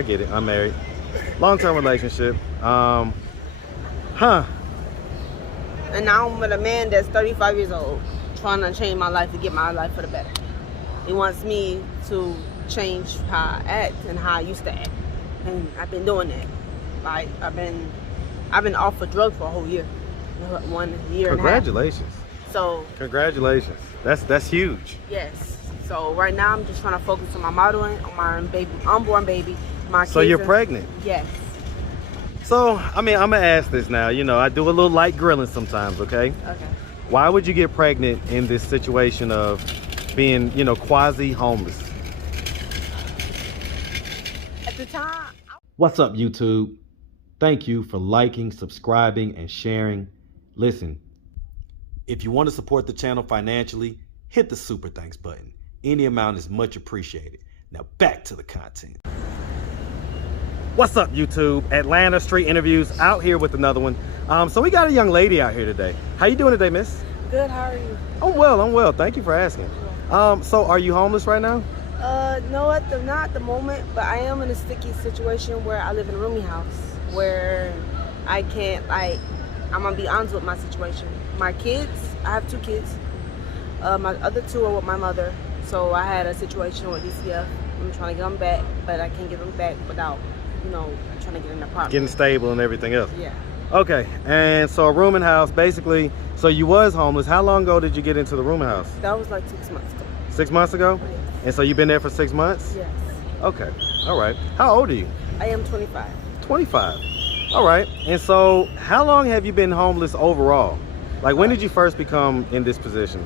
I get it. I'm married. Long-term relationship. And now I'm with a man that's 35 years old, trying to change my life to get my life for the better. He wants me to change how I act and how I used to act, and I've been doing that. Like I've been off for drugs for a whole year, 1 year and a half. Congratulations. So congratulations. That's huge. yes. So right now I'm just trying to focus on my modeling, on my baby, unborn baby, my kids. So you're pregnant? Yes. So, I mean, I'm gonna ask this now. You know, I do a little light grilling sometimes, okay? Okay. Why would you get pregnant in this situation of being, you know, quasi-homeless? At the time. What's up, YouTube? Thank you for liking, subscribing, and sharing. Listen, if you want to support the channel financially, hit the super thanks button. Any amount is much appreciated. Now back to the content. What's up, YouTube? Atlanta Street Interviews out here with another one. So we got a young lady out here today. How you doing today, miss? Good, how are you? I'm well. Thank you for asking. So are you homeless right now? No, not at the moment, but I am in a sticky situation where I live in a rooming house where I can't, I'm gonna be honest with my situation. My kids, I have 2 kids. My other 2 are with my mother. So I had a situation with DCF. I'm trying to get them back, but I can't get them back without, you know, trying to get an apartment. Getting stable and everything else. Yeah. Okay, and so a rooming house, basically, so you was homeless. How long ago did you get into the rooming house? That was like 6 months ago. 6 months ago? Yes. And so you've been there for 6 months? Yes. Okay, all right. How old are you? I am 25. 25. All right, and so how long have you been homeless overall? Like, when did you first become in this position?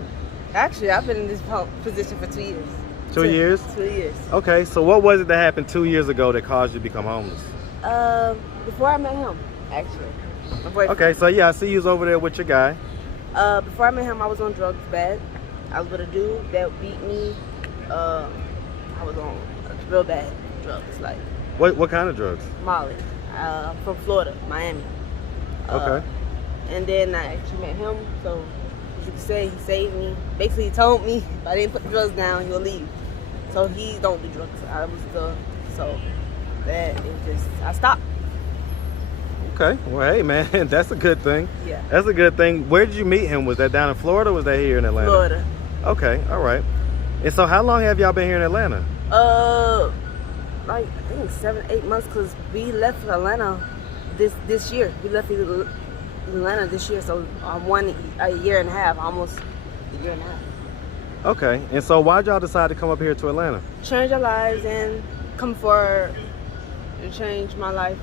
Actually, I've been in this position for 2 years. 2 years? 2 years. Okay, so what was it that happened 2 years ago that caused you to become homeless? Before I met him, actually. My boyfriend. Okay, so yeah, I see you was over there with your guy. Before I met him, I was on drugs bad. I was with a dude that beat me. I was on real bad drugs, like What kind of drugs? Molly. From Florida, Miami. Okay. And then I actually met him, so as you can say, he saved me. Basically, he told me if I didn't put the drugs down, he'll leave. So he don't do drugs. I stopped. Okay, well, hey, man, that's a good thing. Yeah. That's a good thing. Where did you meet him? Was that down in Florida or was that here in Atlanta? Florida. Okay, all right. And so how long have y'all been here in Atlanta? Like, I think 7, 8 months, because we left Atlanta this year. We left Atlanta this year, so a year and a half, almost a year and a half. Okay, and so why'd y'all decide to come up here to Atlanta? Change our lives and come forward and change my life.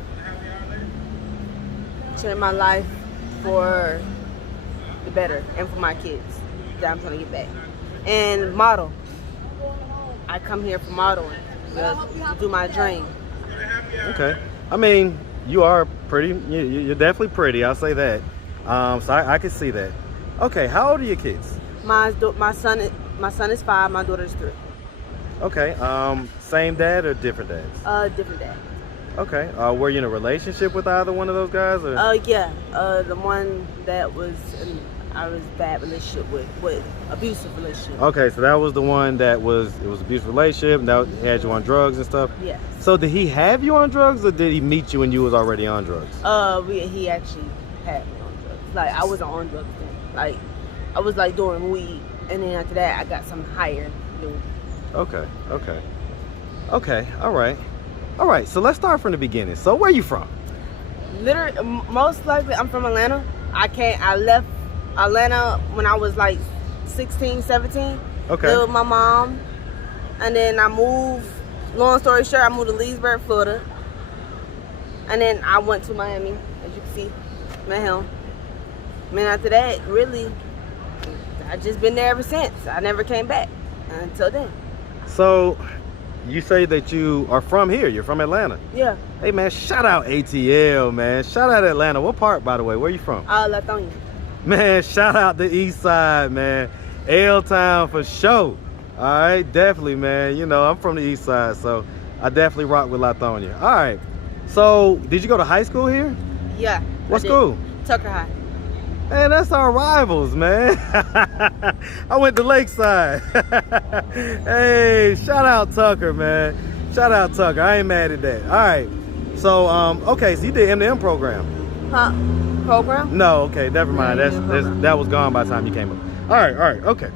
Change my life for the better and for my kids that I'm trying to get back. And model. I come here for modeling to do my dream. Okay. I mean, you are pretty. You're definitely pretty. I'll say that. So I can see that. Okay. How old are your kids? My son is 5. My daughter is 3. Okay. Same dad or different dads? Different dad. Okay. Were you in a relationship with either one of those guys? Or? Yeah. The one that I was bad relationship with abusive relationship. Okay, so that was the one that was abusive relationship, and that had you on drugs and stuff. Yes. So did he have you on drugs, or did he meet you when you was already on drugs? He actually had me on drugs. Like, I wasn't on drugs then. Like, I was like doing weed, and then after that I got some higher. Okay. All right. So let's start from the beginning. So where you from? Literally, most likely I'm from Atlanta. I left Atlanta when I was like 16, 17. Okay. Lived with my mom, and then I moved. Long story short, I moved to Leesburg, Florida, and then I went to Miami, as you can see, met him. And then after that, really, I just been there ever since. I never came back until then. So you say that you are from here. You're from Atlanta. Yeah. Hey, man, shout out ATL, man. Shout out Atlanta. What part, by the way? Where you from? Latonia. Man, shout out the East Side, man. L-Town for sure. All right, definitely, man. You know, I'm from the East Side, so I definitely rock with Latonia. All right. So, did you go to high school here? Yeah. What school? Tucker High. Man, that's our rivals, man. I went to Lakeside. Hey, shout out Tucker, man. Shout out Tucker. I ain't mad at that. All right. So, okay, so you did M&M program. Huh? Program? No, okay, never mind. Yeah, That was gone by the time you came up. All right, okay.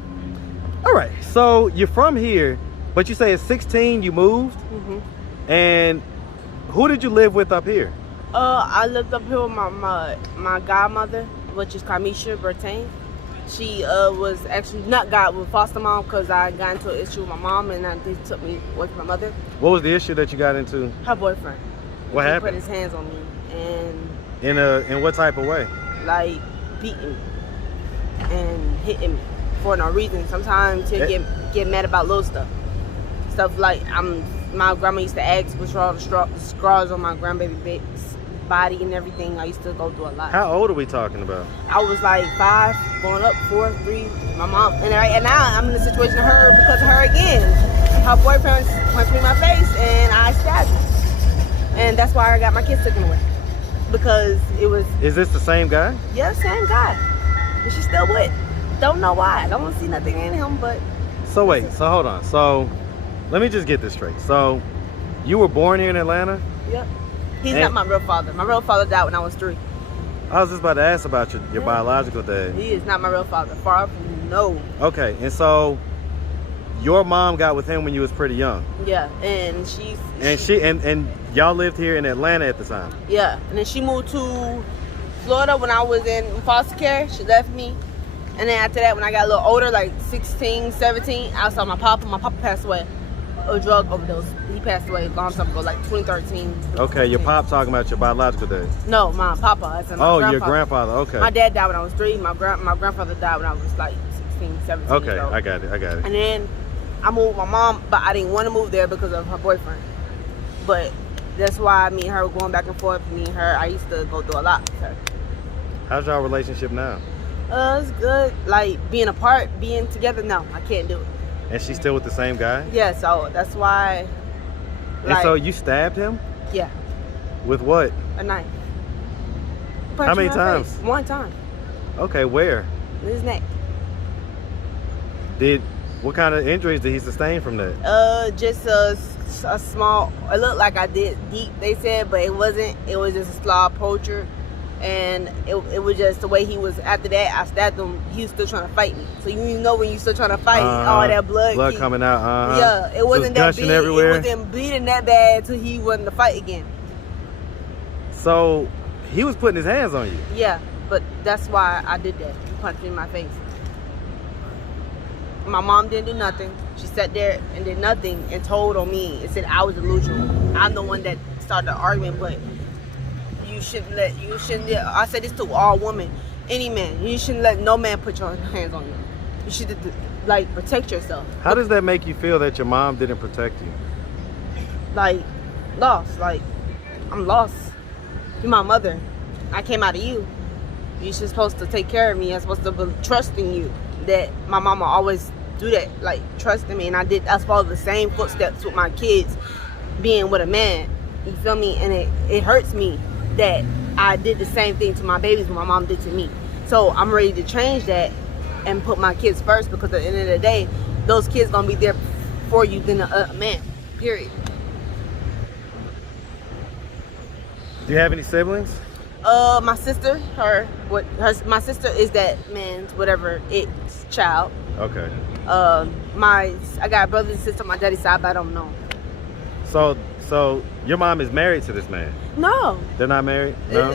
All right, so you're from here, but you say at 16 you moved? Mm-hmm. And who did you live with up here? I lived up here with my godmother, which is Kamisha Bertain. She was actually not with foster mom because I got into an issue with my mom and they took me with my mother. What was the issue that you got into? Her boyfriend. What happened? He put his hands on me and in what type of way? like beating me and hitting me for no reason. Sometimes he'll get mad about little stuff like my grandma used to ask what's all the scars on my grandbaby's body and everything. I used to go through a lot. How old are we talking about? I was like 5, going up 4, 3. My mom and now I'm in a situation with her because of her again. Her boyfriend punched me in my face and I stabbed him, and that's why I got my kids taken away because it was. Is this the same guy? Yeah, same guy. And she's still with. Don't know why. I don't see nothing in him, but. So wait. So hold on. So let me just get this straight. So you were born here in Atlanta? Yep. He's not my real father. My real father died when I was 3. I was just about to ask about your biological dad. He is not my real father. Far from no. Okay, and so your mom got with him when you was pretty young. Yeah, and and y'all lived here in Atlanta at the time. Yeah, and then she moved to Florida when I was in foster care. She left me, and then after that, when I got a little older, like 16, 17, I saw my papa. My papa passed away, a drug overdose. He passed away a long time ago, like 2013. Okay, your pop talking about your biological dad. No, my papa. I said my grandfather. Your grandfather. Okay. My dad died when I was 3. My grandfather died when I was like 16, 17 Okay, years old. I got it. And then I moved with my mom, but I didn't want to move there because of her boyfriend. But that's why me and her were going back and forth. Me and her, I used to go through a lot with her. How's y'all relationship now? It's good. Like being apart, being together, no, I can't do it. And she's still with the same guy? Yeah, so that's why. And so you stabbed him? Yeah. With what? A knife. How many times? Face. 1 time. Okay, where? In his neck. What kind of injuries did he sustain from that? Just a small. It looked like I did deep, they said, but it wasn't. It was just a slaw puncture, and it was just the way he was. After that, I stabbed him. He was still trying to fight me. So you know when you still trying to fight, all that blood coming out. Yeah, it wasn't that big. Everywhere. It wasn't bleeding that bad till he wasn't to fight again. So he was putting his hands on you. Yeah, but that's why I did that. He punched me in my face. My mom didn't do nothing. She sat there and did nothing and told on me and said I was delusional. I'm the one that started the argument, but you shouldn't. I said this to all women, any man. You shouldn't let no man put your hands on you. You should like protect yourself. How does that make you feel that your mom didn't protect you? Like lost. Like I'm lost. You're my mother. I came out of you. You're supposed to take care of me. I'm supposed to be trusting you. That my mama always do that, like trusting me, and I followed the same footsteps with my kids being with a man. You feel me? And it hurts me that I did the same thing to my babies what my mom did to me. So I'm ready to change that and put my kids first, because at the end of the day, those kids gonna be there for you than a man. Period. Do you have any siblings? My sister, my sister is that man's whatever it's child. Okay. I got brothers and sisters on my daddy's side, but I don't know. So your mom is married to this man? No. They're not married? No?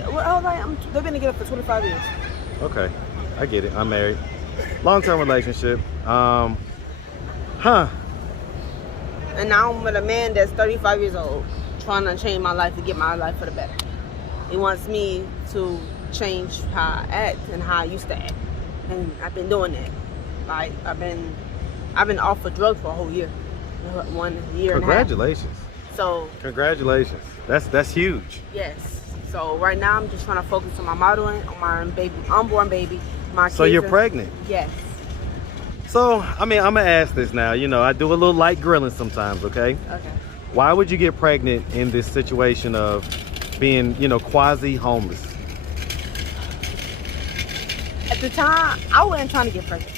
They've been together for 25 years. Okay, I get it. I'm married. Long-term relationship. And now I'm with a man that's 35 years old, trying to change my life to get my life for the better. He wants me to change how I act and how I used to act, and I've been doing that. Like I've been off of drugs for a whole year, 1 year. Congratulations. And a half. So congratulations. That's huge. Yes. So right now I'm just trying to focus on my modeling, on my unborn baby, my kids. So you're pregnant? Yes. So I mean, I'm gonna ask this now. You know, I do a little light grilling sometimes. Okay. Okay. Why would you get pregnant in this situation of being, quasi homeless? At the time, I wasn't trying to get pregnant.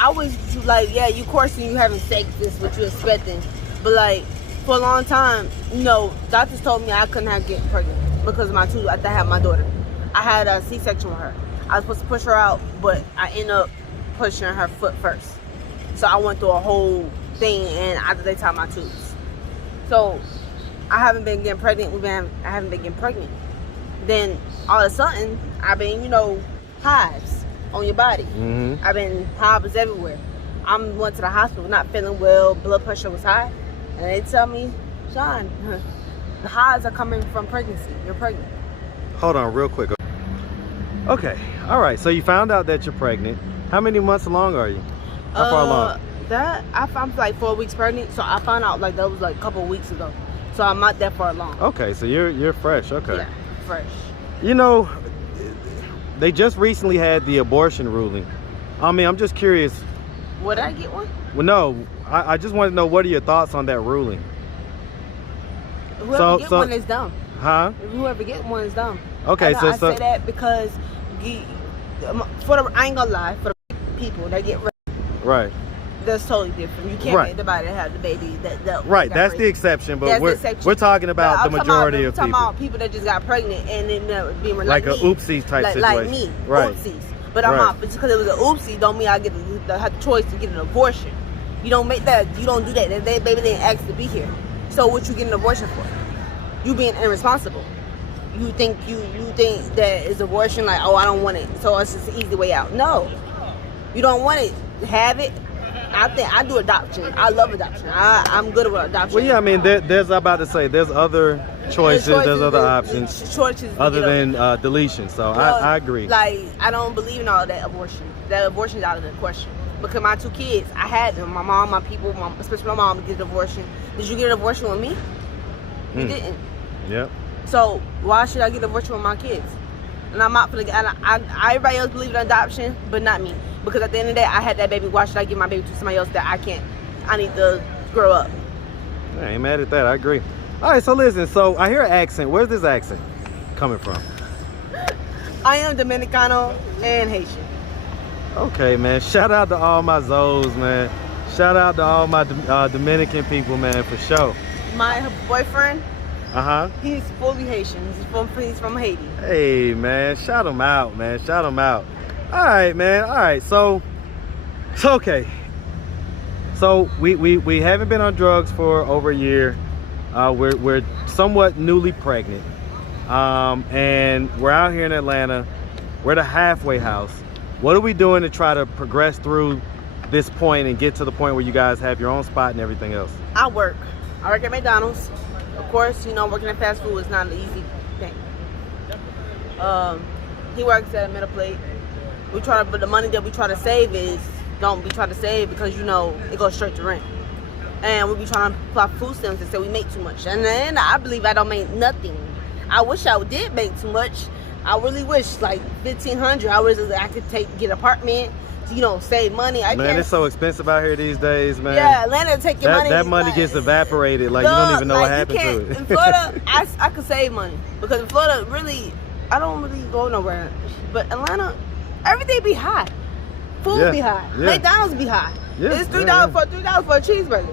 I was like, yeah, you coursing, you having sex, this is what you're expecting. But like, For a long time, doctors told me I couldn't get pregnant because of my tooth. I had my daughter. I had a C-section with her. I was supposed to push her out, but I ended up pushing her foot first. So I went through a whole thing, and after they tied my tubes. So I haven't been getting pregnant. I haven't been getting pregnant. Then all of a sudden, I've been, hives on your body. Mm-hmm. I've been hives everywhere. I went to the hospital, not feeling well. Blood pressure was high, and they tell me, Sean, the hives are coming from pregnancy. You're pregnant. Hold on, real quick. Okay, all right. So you found out that you're pregnant. How many months along are you? How far along? I'm like 4 weeks pregnant, so I found out like that was like a couple of weeks ago. So I'm not that far along. Okay, so you're fresh. Okay. Yeah, fresh. They just recently had the abortion ruling. I mean, I'm just curious. Would I get one? Well, no. I just want to know, what are your thoughts on that ruling? Whoever get one is dumb. Huh? Whoever get one is dumb. Okay, I say that because I ain't gonna lie, for the people that get raped, right, that's totally different. You can't make nobody have the baby right. That's the exception, but we're talking about the majority of people. I'm talking about people that just got pregnant and then being like a oopsie type situation. Like me, right? Oopsies. But I'm not, just because it was an oopsie don't mean I get the choice to get an abortion. You don't make that. You don't do that. That baby didn't ask to be here. So what you get an abortion for? You being irresponsible. You think that is abortion, like, oh, I don't want it, so it's just an easy way out. No, you don't want it. Have it. I do adoption. I love adoption. I'm good with adoption. Well, yeah, I mean, there's other choices, there's other options, choices other than deletion. So I agree. Like, I don't believe in all that abortion. That abortion's out of the question. Because my 2 kids, I had them. My mom, my people, especially my mom, did an abortion. Did you get an abortion with me? You didn't. Yep. So why should I get an abortion with my kids? And I'm not gonna. Everybody else believes in adoption, but not me. Because at the end of the day, I had that baby. Why should I give my baby to somebody else that I can't? I need to grow up. I ain't mad at that. I agree. All right. So listen. So I hear an accent. Where's this accent coming from? I am Dominicano and Haitian. Okay, man. Shout out to all my Zoes, man. Shout out to all my Dominican people, man, for sure. My boyfriend. He's fully Haitian. He's from Haiti. Hey, man, shout him out, man. Shout him out. All right, man. All right, so okay. So we haven't been on drugs for over a year. We're somewhat newly pregnant, and we're out here in Atlanta. We're at a halfway house. What are we doing to try to progress through this point and get to the point where you guys have your own spot and everything else? I work at McDonald's. Of course, working at fast food is not an easy thing. He works at a middle plate. But the money that we try to save don't be trying to save because it goes straight to rent. And we be trying to apply food stamps and say we make too much. And then I believe I don't make nothing. I wish I did make too much. I really wish, like $1,500. I wish I could get an apartment. Save money. Man, it's so expensive out here these days, man. Yeah, Atlanta take your money. That money gets evaporated. Like, you don't even know what happened to it. In Florida, I could save money. Because in Florida, really, I don't really go nowhere. But Atlanta, everything be high. Food be high. Yeah. McDonald's be high. Yeah, it's $3 for a cheeseburger.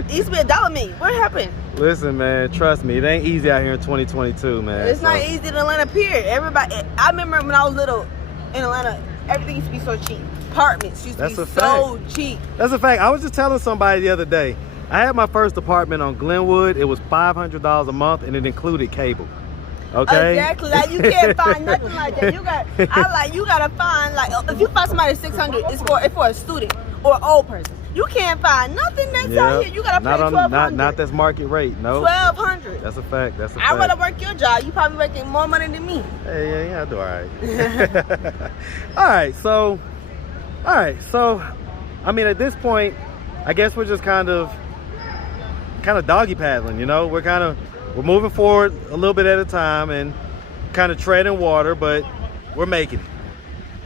It used to be $1 meat. What happened? Listen, man, trust me, it ain't easy out here in 2022, man. It's not easy in Atlanta, period. I remember when I was little in Atlanta, everything used to be so cheap. Apartments used to be so cheap. That's a fact. I was just telling somebody the other day, I had my first apartment on Glenwood. It was $500 a month, and it included cable. Okay. Exactly. Like, you can't find nothing like that. You gotta find, if you find somebody $600, it's for a student or an old person. You can't find nothing that's out here. You gotta pay $1,200. Not that's market rate. No. $1,200. That's a fact. I'd rather work your job. You probably making more money than me. Hey, yeah, I do all right. All right. So, I mean, at this point, I guess we're just kind of doggy paddling. We're moving forward a little bit at a time and kind of treading water, but we're making it.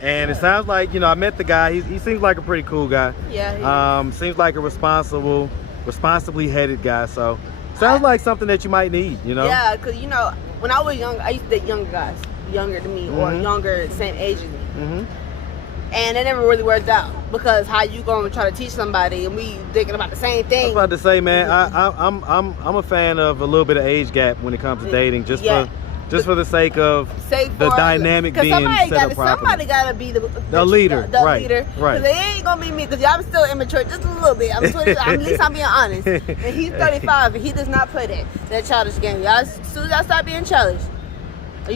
And it sounds like, I met the guy. He seems like a pretty cool guy. Yeah. Seems like a responsibly headed guy. So sounds like something that you might need, Yeah, because, when I was young, I used to date younger guys, younger than me, or younger, same age as me. And it never really worked out, because how you gonna try to teach somebody and we thinking about the same thing? I was about to say, man, I'm a fan of a little bit of age gap when it comes to dating, just for the sake of the dynamic being set up properly. Somebody gotta be the leader, the right? Leader, right. Because it ain't gonna be me, because I'm still immature, just a little bit. I'm 20, at least I'm being honest. And he's 35, and he does not play that childish game. Y'all, as soon as I start being childish.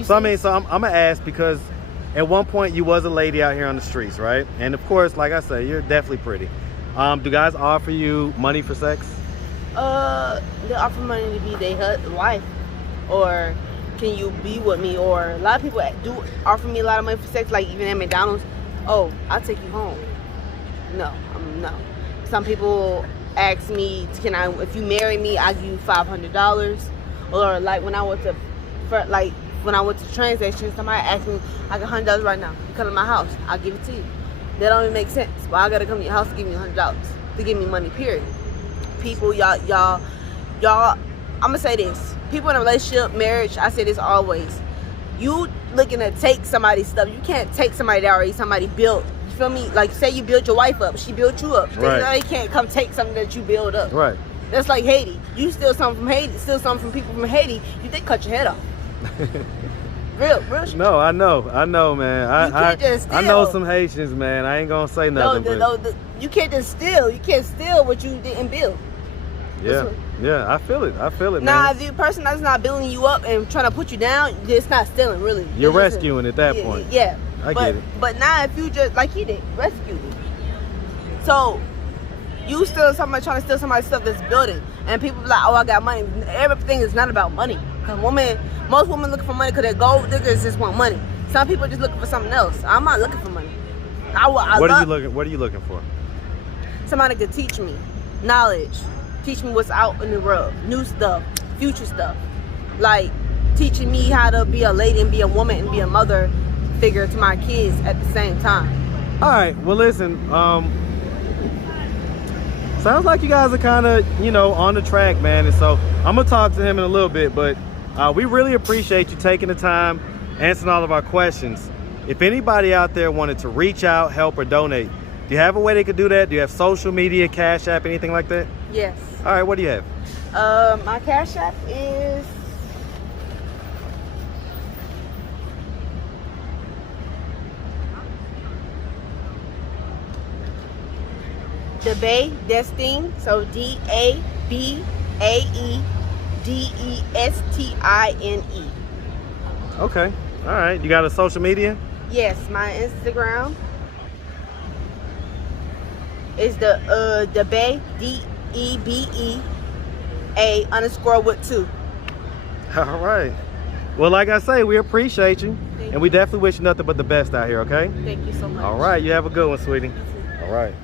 So I mean, I'm gonna ask, because at one point you was a lady out here on the streets, right? And of course, like I said, you're definitely pretty. Do guys offer you money for sex? They offer money to be their wife, or can you be with me? Or a lot of people do offer me a lot of money for sex, like even at McDonald's. Oh, I'll take you home. No. Some people ask me, if you marry me, I give you $500. Or like when I went to the train station, somebody asked me, I got $100 right now. You come to my house, I'll give it to you. That don't even make sense. But I gotta come to your house to give me $100 to give me money, period. People, y'all, I'm gonna say this. People in a relationship, marriage, I say this always. You looking to take somebody's stuff. You can't take somebody that already somebody built. You feel me? Like, say you built your wife up, she built you up. Right. You can't come take something that you build up. Right. That's like Haiti. You steal something from Haiti, steal something from people from Haiti, they cut your head off. real shit. No, I know, man. I know some Haitians, man. I ain't gonna say nothing. You can't just steal. You can't steal what you didn't build. Yeah, I feel it, man. Nah, if the person that's not building you up and trying to put you down, it's not stealing, really. You're rescuing at that point. Yeah. I get it. But now if you just, like he did, rescue me. So, you trying to steal somebody's stuff that's building. And people be like, oh, I got money. Everything is not about money. Because most women looking for money because they're gold diggers, just want money. Some people just looking for something else. I'm not looking for money. What are you looking for? Somebody could teach me knowledge. Teach me what's out in the world, new stuff, future stuff. Like teaching me how to be a lady and be a woman and be a mother figure to my kids at the same time. All right, well listen, sounds like you guys are kind of, on the track, man. And so I'm gonna talk to him in a little bit, but we really appreciate you taking the time, answering all of our questions. If anybody out there wanted to reach out, help, or donate, do you have a way they could do that? Do you have social media, Cash App, anything like that? Yes. All right, what do you have? My Cash App is dabaedestine. So DABAEDESTINE. Okay. All right. You got a social media? Yes, my Instagram is the dabae DEBEA_2. All right. Well, like I say, we appreciate you, and we definitely wish you nothing but the best out here. Okay. Thank you so much. All right. You have a good one, sweetie. All right.